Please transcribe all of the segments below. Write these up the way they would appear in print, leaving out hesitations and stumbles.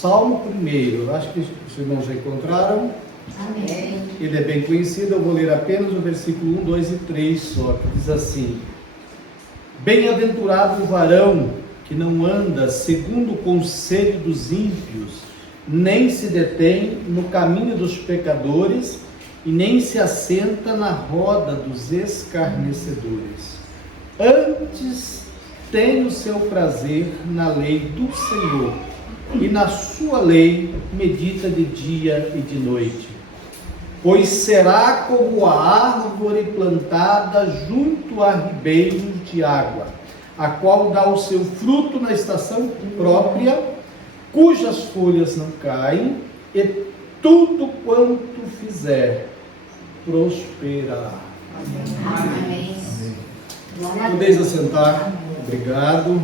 Salmo 1. Acho que os irmãos já encontraram. Amém. Ele é bem conhecido, eu vou ler apenas o versículo 1, 2 e 3 só, que diz assim: Bem-aventurado o varão que não anda segundo o conselho dos ímpios, nem se detém no caminho dos pecadores, e nem se assenta na roda dos escarnecedores. Antes tem o seu prazer na lei do Senhor, e na sua lei medita de dia e de noite. Pois será como a árvore plantada junto a ribeiros de água, a qual dá o seu fruto na estação própria, cujas folhas não caem, e tudo quanto fizer prosperará. Amém. Amém. Podeis assentar. Obrigado.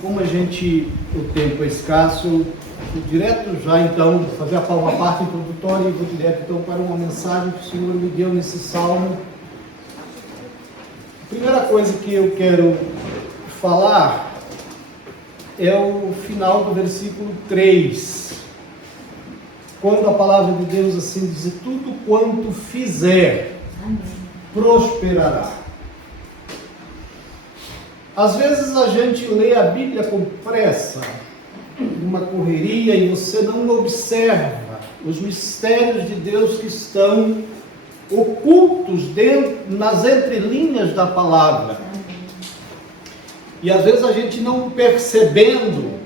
Como o tempo é escasso, eu vou direto já então fazer a parte introdutória e vou direto então para uma mensagem que o Senhor me deu nesse salmo. A primeira coisa que eu quero falar é o final do versículo 3, quando a palavra de Deus assim diz: tudo quanto fizer prosperará. Às vezes a gente lê a Bíblia com pressa, numa correria, e você não observa os mistérios de Deus que estão ocultos nas entrelinhas da palavra. E às vezes a gente não percebendo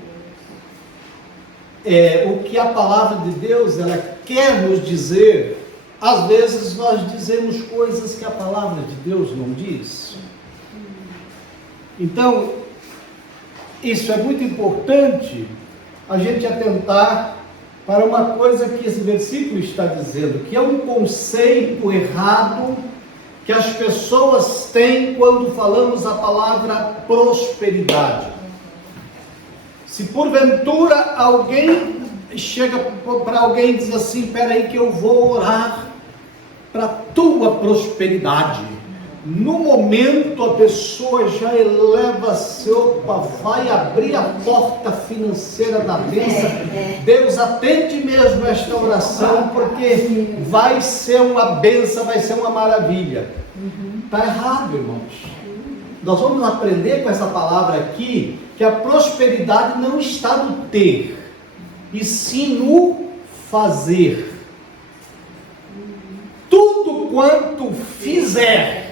o que a palavra de Deus ela quer nos dizer, às vezes nós dizemos coisas que a palavra de Deus não diz. Então, isso é muito importante, a gente atentar para uma coisa que esse versículo está dizendo, que é um conceito errado que as pessoas têm quando falamos a palavra prosperidade. Se porventura alguém chega para alguém e diz assim: espera aí que eu vou orar para a tua prosperidade. No momento a pessoa já eleva-se, opa, vai abrir a porta financeira da bênção. Deus atende mesmo esta oração, porque vai ser uma bênção, vai ser uma maravilha. Está errado, irmãos. Nós vamos aprender com essa palavra aqui que a prosperidade não está no ter, e sim no fazer. Tudo quanto fizer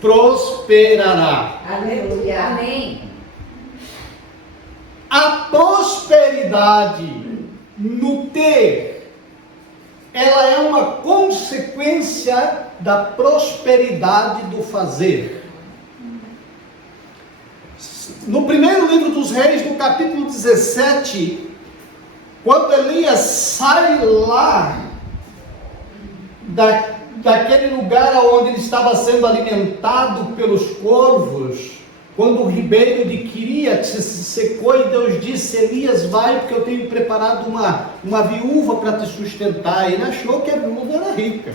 prosperará. Aleluia. Amém. A prosperidade no ter, ela é uma consequência da prosperidade do fazer. No primeiro livro dos Reis, no capítulo 17, quando Elias sai lá daquele lugar onde ele estava sendo alimentado pelos corvos, quando o ribeiro de Quiriat se secou, e Deus disse: Elias, vai, porque eu tenho preparado uma viúva para te sustentar. Ele achou que a viúva era rica,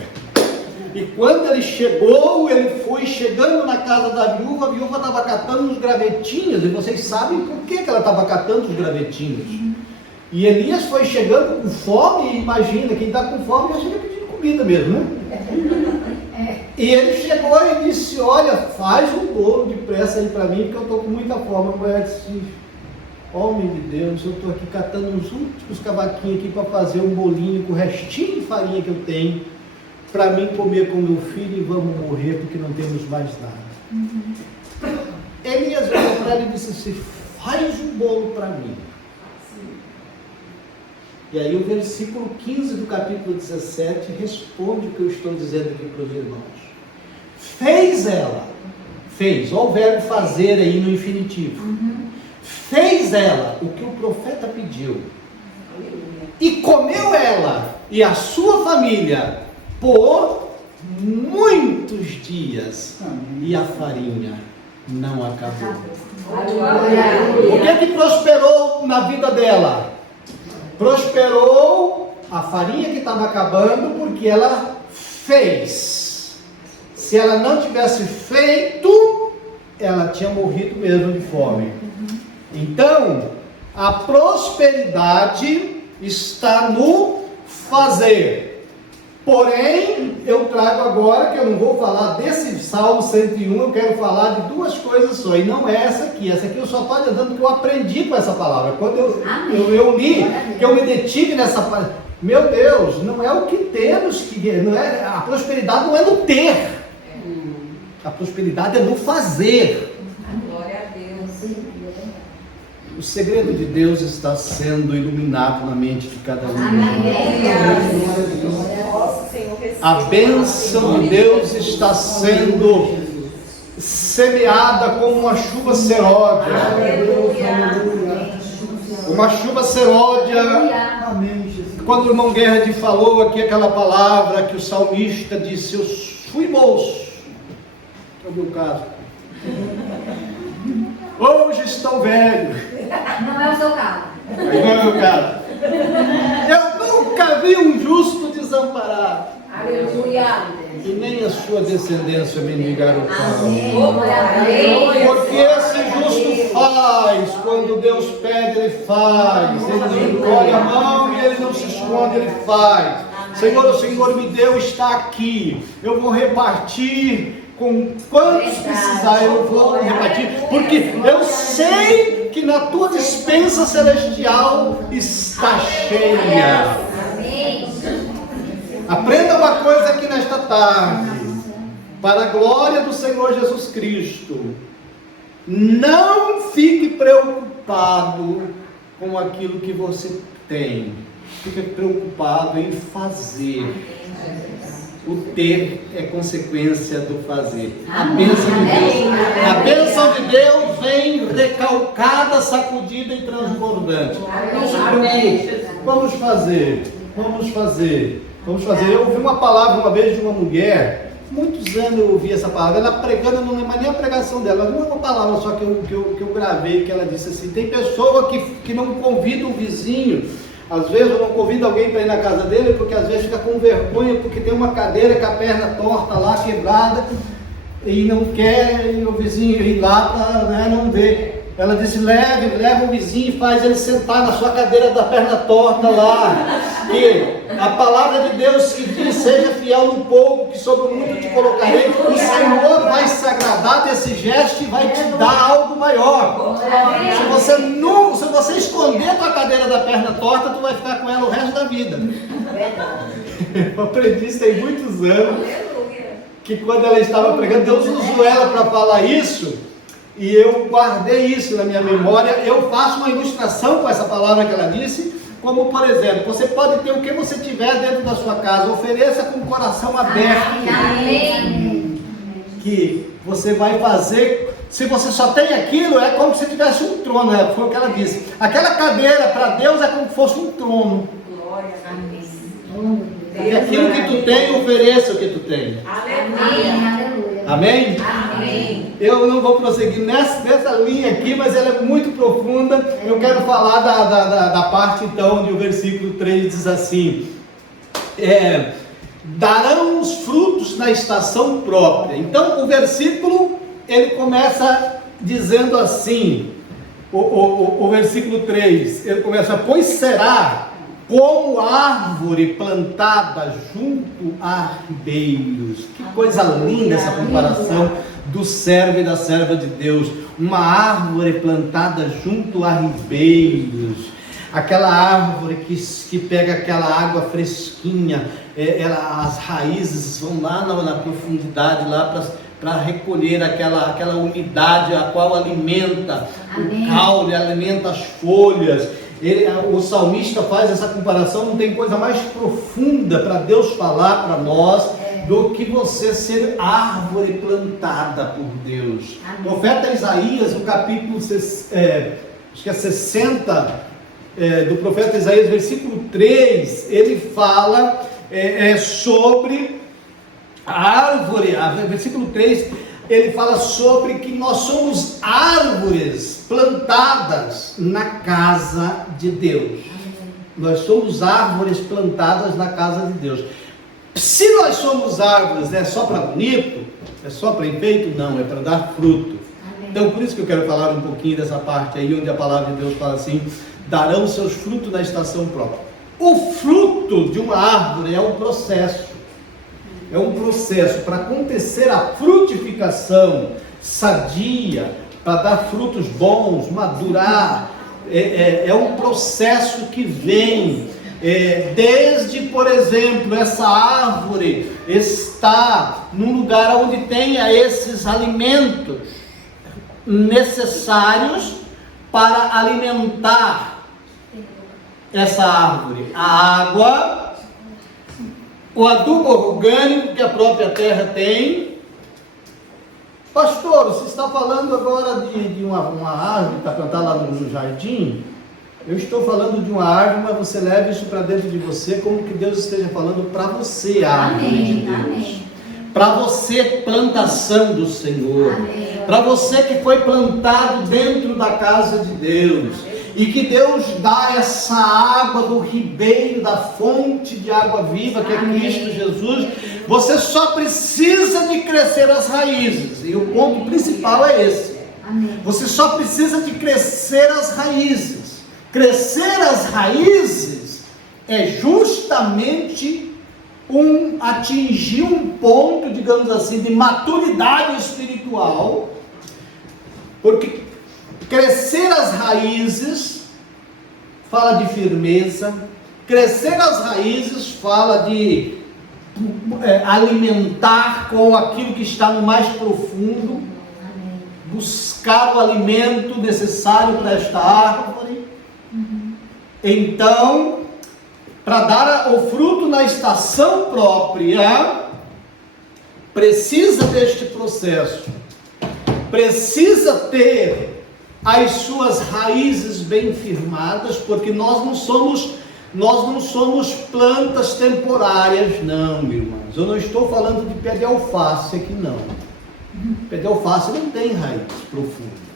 e quando ele chegou, ele foi chegando na casa da viúva, a viúva estava catando os gravetinhos, e vocês sabem por que ela estava catando os gravetinhos. E Elias foi chegando com fome, e imagina, quem está com fome já chega pedindo comida mesmo, né? E ele chegou e disse: olha, faz um bolo depressa aí para mim, porque eu estou com muita fome. A mulher disse: homem de Deus, eu estou aqui catando uns últimos cavaquinhos aqui para fazer um bolinho com o restinho de farinha que eu tenho, para mim comer com meu filho, e vamos morrer porque não temos mais nada. Elias olhou para ele e disse assim: faz um bolo para mim. E aí o versículo 15 do capítulo 17 responde o que eu estou dizendo aqui para os irmãos. Fez ela, olha o verbo fazer aí no infinitivo. Fez ela o que o profeta pediu, e comeu ela e a sua família por muitos dias, e a farinha não acabou. O que é que prosperou na vida dela? Prosperou a farinha que estava acabando, porque ela fez. Se ela não tivesse feito, ela tinha morrido mesmo de fome. Então, A prosperidade está no fazer. Porém, eu trago agora, que eu não vou falar desse Salmo 101, eu quero falar de duas coisas só, e não é essa aqui eu só estou adiantando que eu aprendi com essa palavra. Quando eu li, que eu me detive nessa palavra, meu Deus, não é o que temos que ver, a prosperidade não é no ter, a prosperidade é no fazer. Glória a Deus. O segredo de Deus está sendo iluminado na mente de cada um de nós. A bênção de Deus está sendo semeada como uma chuva seródia. Uma chuva seródia. Quando o irmão Guerra falou aqui aquela palavra que o salmista disse, eu fui moço. É o meu caso. Hoje estou velho. Não é o seu caso. Não é o meu caso. Eu nunca vi um justo desamparado. Aleluia. E nem a sua descendência mendigar o Amém. pão. Porque esse justo faz, quando Deus pede, ele faz. Ele não encolhe a mão e ele não se esconde, ele faz. Senhor, o Senhor me deu, está aqui. Eu vou repartir com quantos precisar, eu vou repartir, porque eu sei que na tua despensa celestial está cheia. Aprenda uma coisa aqui nesta tarde, para a glória do Senhor Jesus Cristo. Não fique preocupado com aquilo que você tem, fique preocupado em fazer. O ter é consequência do fazer. A bênção de Deus vem recalcada, sacudida e transbordante. Não se preocupe. Vamos fazer. Eu ouvi uma palavra uma vez de uma mulher, muitos anos eu ouvi essa palavra, ela pregando, não lembro nem a pregação dela, uma palavra só que eu gravei, que ela disse assim, tem pessoa que não convida o vizinho. Às vezes eu não convido alguém para ir na casa dele, porque às vezes fica com vergonha, porque tem uma cadeira com a perna torta lá, quebrada, e não quer o vizinho ir lá para não ver. Ela disse, leva o vizinho e faz ele sentar na sua cadeira da perna torta lá. E a palavra de Deus que diz, seja fiel no pouco, que sobre o muito te colocarei. O Senhor vai se agradar desse gesto e vai te dar algo maior. Se você esconder a tua cadeira da perna torta, tu vai ficar com ela o resto da vida. Eu aprendi isso tem muitos anos, que quando ela estava pregando, Deus usou ela para falar isso. E eu guardei isso na minha memória. Eu faço uma ilustração com essa palavra que ela disse, como por exemplo, você pode ter o que você tiver dentro da sua casa, ofereça com o coração aberto. Amém. Que você vai fazer. Se você só tem aquilo, é como se tivesse um trono, foi o que ela disse. Aquela cadeira para Deus é como se fosse um trono. Glória a Deus. Porque aquilo que tu tem, ofereça o que tu tem. Aleluia. Amém? Amém. Eu não vou prosseguir nessa linha aqui, mas ela é muito profunda. Eu quero falar da parte então, onde o versículo 3 diz assim, darão os frutos na estação própria. Então o versículo, ele começa dizendo assim, o versículo 3, ele começa, pois será como árvore plantada junto a ribeiros. Que coisa linda essa comparação do servo e da serva de Deus. Uma árvore plantada junto a ribeiros. Aquela árvore que pega aquela água fresquinha, as raízes vão lá na profundidade, lá para recolher aquela umidade, a qual alimenta o caule, alimenta as folhas. O salmista faz essa comparação, não tem coisa mais profunda para Deus falar para nós do que você ser árvore plantada por Deus. O profeta Isaías, no capítulo 60 do profeta Isaías, versículo 3, ele fala sobre a árvore, versículo 3, ele fala sobre que nós somos árvores plantadas na casa de Deus. Nós somos árvores plantadas na casa de Deus. Se nós somos árvores, é só para bonito? É só para enfeite? Não, é para dar fruto. Então, por isso que eu quero falar um pouquinho dessa parte aí, onde a palavra de Deus fala assim: darão seus frutos na estação própria. O fruto de uma árvore é um processo. É um processo para acontecer a frutificação sadia, para dar frutos bons, madurar. É um processo que vem desde, por exemplo, essa árvore está num lugar onde tenha esses alimentos necessários para alimentar essa árvore: a água, o adubo orgânico que a própria terra tem. Pastor, você está falando agora de uma árvore que está plantada lá no jardim? Eu estou falando de uma árvore, mas você leva isso para dentro de você, como que Deus esteja falando para você, árvore de Deus. Para você, plantação do Senhor. Para você que foi plantado dentro da casa de Deus. E que Deus dá essa água do ribeiro, da fonte de água viva, que é Cristo Jesus. Você só precisa de crescer as raízes. E o ponto principal é esse. Você só precisa de crescer as raízes. Crescer as raízes é justamente atingir um ponto, digamos assim, de maturidade espiritual. Porque crescer as raízes fala de firmeza. Crescer as raízes fala de alimentar com aquilo que está no mais profundo. Buscar o alimento necessário para esta árvore. Então, para dar o fruto na estação própria, precisa deste processo. Precisa ter as suas raízes bem firmadas, porque nós não somos plantas temporárias, não, meus irmãos. Eu não estou falando de pé de alface aqui, não. Pé de alface não tem raiz profunda.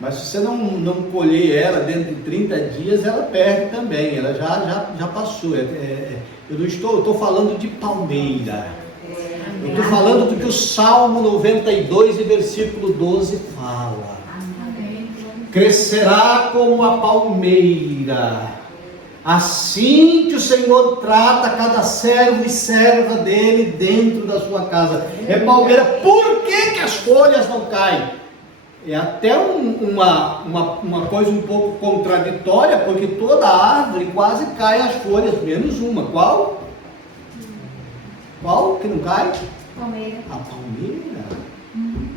Mas se você não colher ela dentro de 30 dias, ela perde também, ela já passou. Eu estou falando de palmeira. Eu estou falando do que o Salmo 92 e versículo 12 fala. Crescerá como a palmeira. Assim que o Senhor trata cada servo e serva dele dentro da sua casa. É palmeira. Por que as folhas não caem? É até uma coisa um pouco contraditória, porque toda árvore quase cai as folhas, menos uma. Qual? Qual que não cai? Palmeira. A palmeira.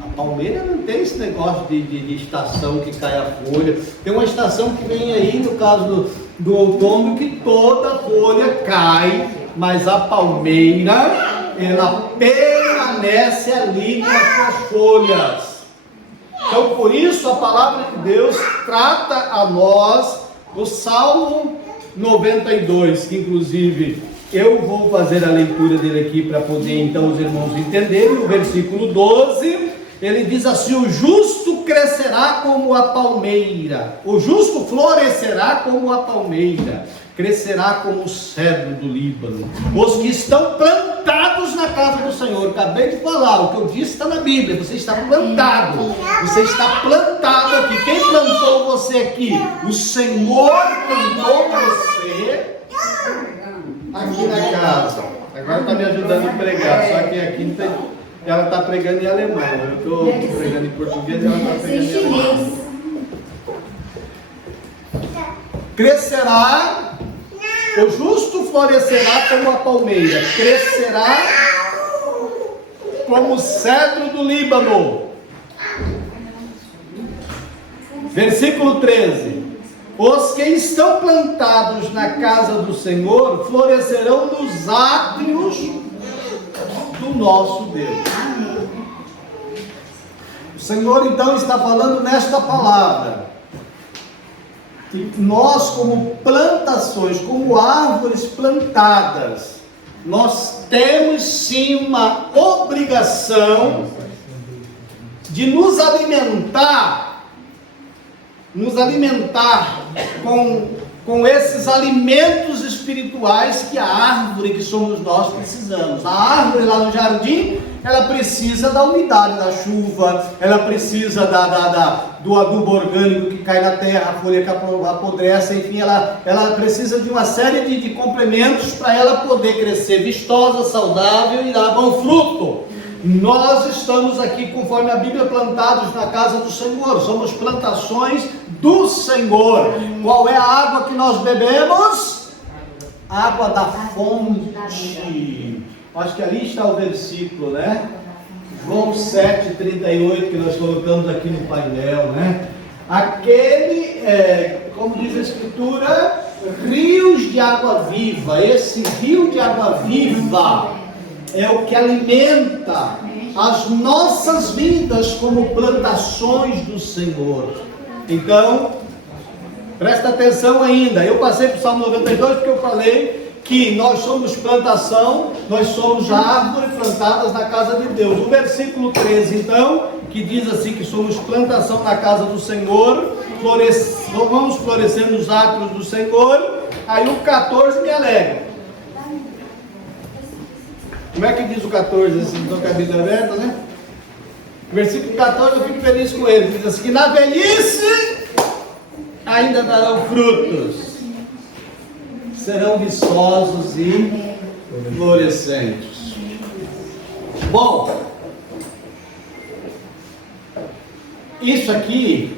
A palmeira não tem esse negócio de estação que cai a folha. Tem uma estação que vem aí, no caso do outono, que toda folha cai, mas a palmeira, ela permanece ali com as suas folhas. Então, por isso, a palavra de Deus trata a nós do Salmo 92, que inclusive eu vou fazer a leitura dele aqui para poder então os irmãos entenderem. O versículo 12, ele diz assim: o justo crescerá como a palmeira, o justo florescerá como a palmeira, crescerá como o cedro do Líbano. Os que estão plantados na casa do Senhor, acabei de falar, o que eu disse está na Bíblia, você está plantado, você está plantado aqui. Quem plantou você aqui? O Senhor plantou você aqui na casa. Agora está me ajudando a pregar, só que aqui não tem, ela está pregando em alemão, eu estou pregando em português e ela está pregando em alemão. Crescerá, o justo florescerá como a palmeira, crescerá como o cedro do Líbano. Versículo 13: os que estão plantados na casa do Senhor florescerão nos átrios do nosso Deus. O Senhor então está falando nesta palavra que nós, como plantações, como árvores plantadas, nós temos sim uma obrigação de nos alimentar com com esses alimentos espirituais que a árvore que somos nós precisamos. A árvore lá no jardim, ela precisa da umidade da chuva, ela precisa do adubo orgânico que cai na terra, a folha que apodrece, enfim, ela precisa de uma série de complementos para ela poder crescer vistosa, saudável e dar bom fruto. Nós estamos aqui, conforme a Bíblia, plantados na casa do Senhor, somos plantações do Senhor. Qual é a água que nós bebemos? Água da fonte. Acho que ali está o versículo, né? João 7,38, que nós colocamos aqui no painel, né? Aquele, como diz a Escritura, rios de água viva. Esse rio de água viva é o que alimenta as nossas vidas como plantações do Senhor. Então, presta atenção ainda. Eu passei para o Salmo 92 porque eu falei que nós somos plantação, nós somos árvore plantadas na casa de Deus. O versículo 13, então, que diz assim que somos plantação na casa do Senhor, vamos florescer nos átrios do Senhor. Aí o 14 me alegra. Como é que diz o 14, assim, estou com a Bíblia aberta, né? Versículo 14, eu fico feliz com ele. Diz assim, que na velhice ainda darão frutos, serão viçosos e florescentes. Bom, isso aqui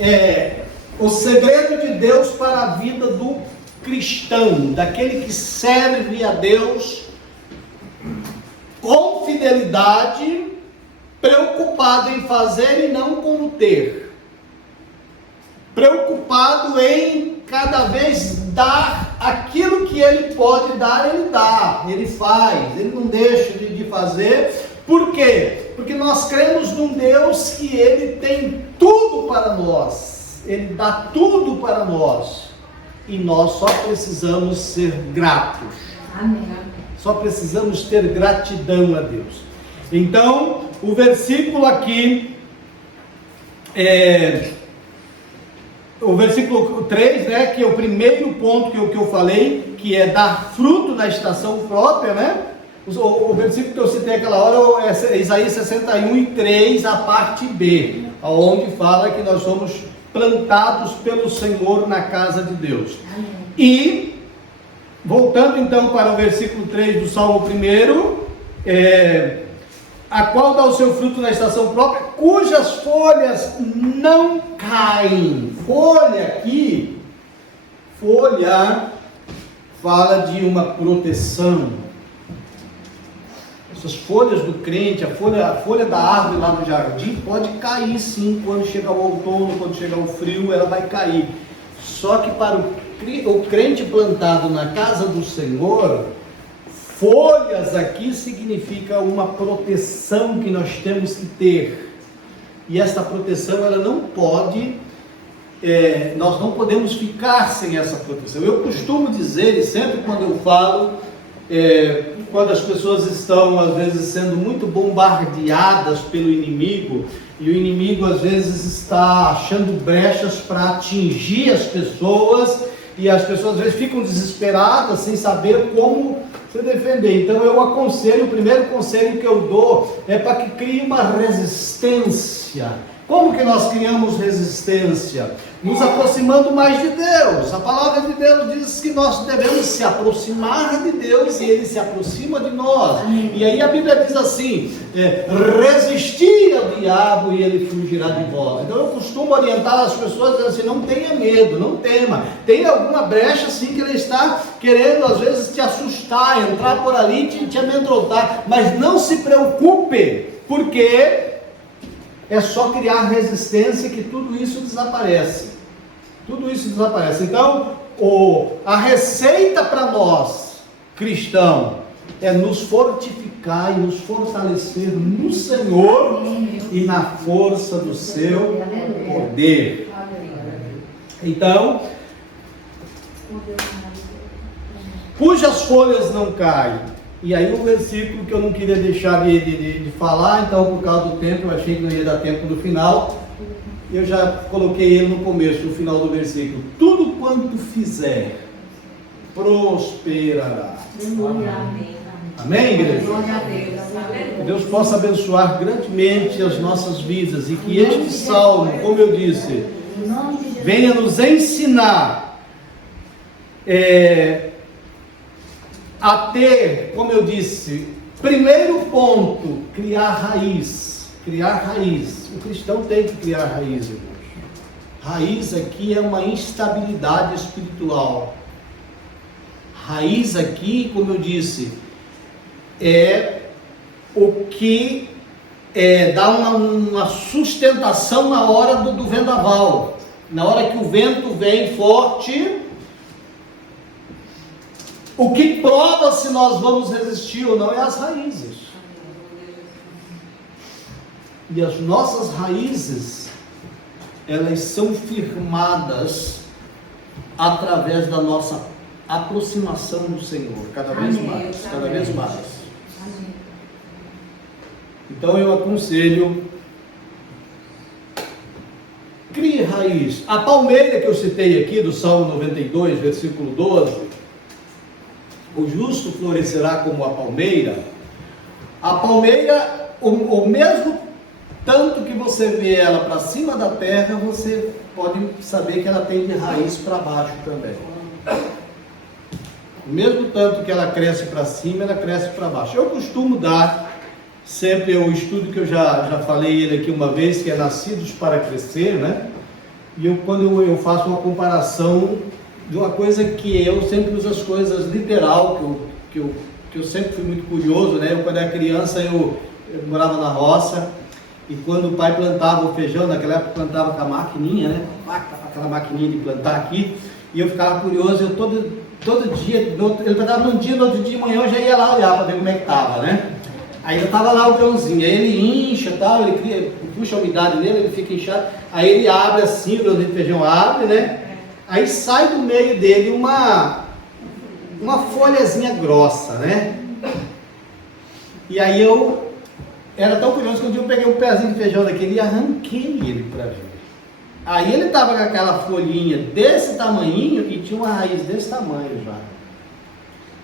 é o segredo de Deus para a vida do cristão, daquele que serve a Deus com fidelidade, preocupado em fazer e não com o ter, preocupado em cada vez dar aquilo que ele pode dar, ele dá, ele faz, ele não deixa de fazer. Por quê? Porque nós cremos num Deus que ele tem tudo para nós, ele dá tudo para nós, e nós só precisamos ser gratos. Amém. Só precisamos ter gratidão a Deus. Então, o versículo aqui, o versículo 3, né, que é o primeiro ponto que eu falei, que é dar fruto na estação própria, né? O versículo que eu citei aquela hora é Isaías 61:3, a parte B, onde fala que nós somos plantados pelo Senhor na casa de Deus. Amém. E, voltando então para o versículo 3 do Salmo 1, a qual dá o seu fruto na estação própria, cujas folhas não caem. Folha aqui, folha fala de uma proteção. Essas folhas do crente, a folha da árvore lá no jardim pode cair sim, quando chegar o outono, quando chegar o frio, ela vai cair. Só que para o crente plantado na casa do Senhor, folhas aqui significa uma proteção que nós temos que ter. E essa proteção, ela não pode, nós não podemos ficar sem essa proteção. Eu costumo dizer, e sempre quando eu falo, quando as pessoas estão às vezes sendo muito bombardeadas pelo inimigo, e o inimigo às vezes está achando brechas para atingir as pessoas, e as pessoas às vezes ficam desesperadas sem saber como se defender. Então eu aconselho, o primeiro conselho que eu dou é para que crie uma resistência. Como que nós criamos resistência? Nos aproximando mais de Deus. A palavra de Deus diz que nós devemos se aproximar de Deus e Ele se aproxima de nós. Amém. E aí a Bíblia diz assim, resistir ao diabo e ele fugirá de vós. Então eu costumo orientar as pessoas dizendo assim, não tenha medo, não tema. Tem alguma brecha assim que ele está querendo às vezes te assustar, entrar por ali e te amedrontar. Mas não se preocupe, porque é só criar resistência que tudo isso desaparece. Tudo isso desaparece. Então, a receita para nós, cristãos, é nos fortificar e nos fortalecer no Senhor e na força do seu poder. Então, cujas folhas não caem. E aí o versículo que eu não queria deixar de falar, então por causa do tempo, eu achei que não ia dar tempo no final. eu já coloquei ele no começo, no final do versículo. Tudo quanto fizer, prosperará. Amém, igreja? Que Deus possa abençoar grandemente as nossas vidas e que este salmo, como eu disse, venha nos ensinar a ter, como eu disse, primeiro ponto, criar raiz. Criar raiz. O cristão tem que criar raiz, irmãos. Raiz aqui é uma instabilidade espiritual. Raiz aqui, como eu disse, é o que dá uma sustentação na hora do vendaval. Na hora que o vento vem forte, o que prova se nós vamos resistir ou não é as raízes. E as nossas raízes, elas são firmadas através da nossa aproximação do Senhor, cada vez mais, cada vez mais. Então eu aconselho, crie raiz. A palmeira que eu citei aqui do Salmo 92, versículo 12, o justo florescerá como a palmeira. A palmeira, o mesmo tanto que você vê ela para cima da terra, você pode saber que ela tem de raiz para baixo também. O mesmo tanto que ela cresce para cima, ela cresce para baixo. Eu costumo dar sempre o estudo que eu já falei ele aqui uma vez, que é Nascidos para Crescer, né? E quando eu faço uma comparação de uma coisa que eu sempre uso as coisas literal, que eu sempre fui muito curioso, né? Quando era criança, eu morava na roça, e quando o pai plantava o feijão, naquela época plantava com a maquininha, né? Aquela maquininha de plantar aqui, e eu ficava curioso, eu todo dia, ele plantava num dia, no outro dia de manhã eu já ia lá olhar para ver como é que estava, né? Aí eu estava lá o grãozinho, aí ele incha, tal, ele puxa a umidade nele, ele fica inchado, aí ele abre assim, o grãozinho de feijão abre, né? Aí sai do meio dele uma folhazinha grossa, né? E aí eu era tão curioso que um dia eu peguei um pezinho de feijão daquele e arranquei ele para ver. Aí ele estava com aquela folhinha desse tamanhinho e tinha uma raiz desse tamanho já.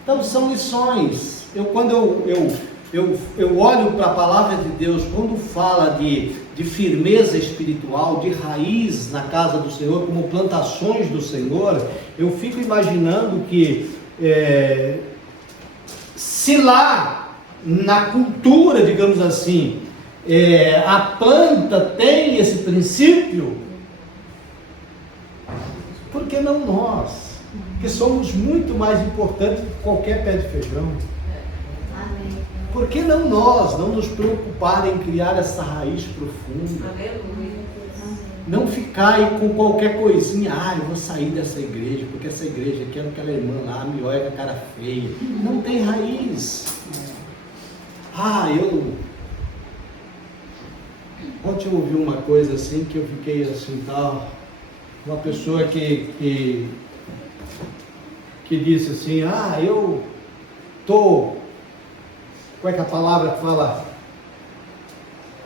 Então são lições. Quando eu olho para a palavra de Deus, quando fala de firmeza espiritual, de raiz na casa do Senhor, como plantações do Senhor, eu fico imaginando que se lá na cultura, digamos assim, a planta tem esse princípio, por que não nós? Que somos muito mais importantes que qualquer pé de feijão. Por que não nós não nos preocupar em criar essa raiz profunda? Não ficar aí com qualquer coisinha, eu vou sair dessa igreja, porque essa igreja aqui é aquela irmã lá, me olha com a cara feia. Não tem raiz. Ontem eu ouvi uma coisa assim, que eu fiquei assim, tal, uma pessoa que disse assim, eu tô, qual é que é a palavra que fala?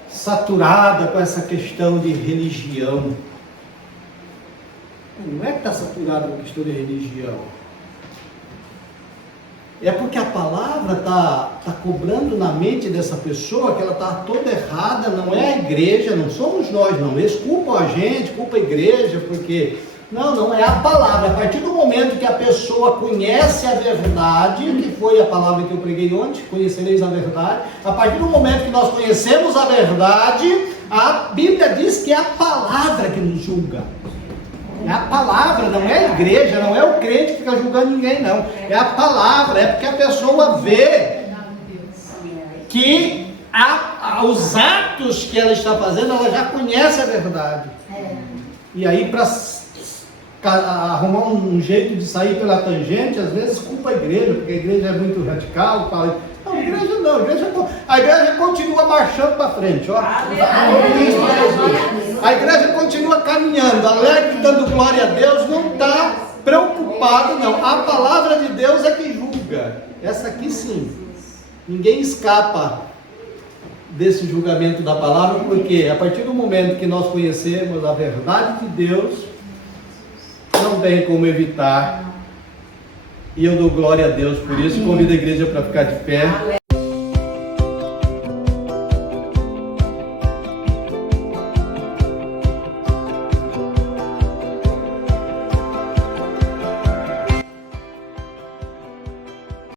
Saturada com essa questão de religião. Não é que está saturada com a questão de religião. É porque a palavra está cobrando na mente dessa pessoa que ela está toda errada, não é a igreja, não somos nós não. Eles culpam a gente, culpam a igreja, porque... Não é a palavra. A partir do momento que a pessoa conhece a verdade, que foi a palavra que eu preguei ontem, conhecereis a verdade. A partir do momento que nós conhecemos a verdade, a Bíblia diz que é a palavra que nos julga. É a palavra, não é a igreja, não é o crente que fica julgando ninguém, não. É a palavra, é porque a pessoa vê que os atos que ela está fazendo, ela já conhece a verdade. E aí, para arrumar um jeito de sair pela tangente, às vezes culpa a igreja, porque a igreja é muito radical, fala, não, a igreja não, a igreja continua marchando para frente, ó. A igreja continua caminhando, alegre, dando glória a Deus, não está preocupado, não. A palavra de Deus é que julga, essa aqui sim, ninguém escapa desse julgamento da palavra, porque a partir do momento que nós conhecemos a verdade de Deus, não tem como evitar. E eu dou glória a Deus por isso. Convido a igreja para ficar de pé.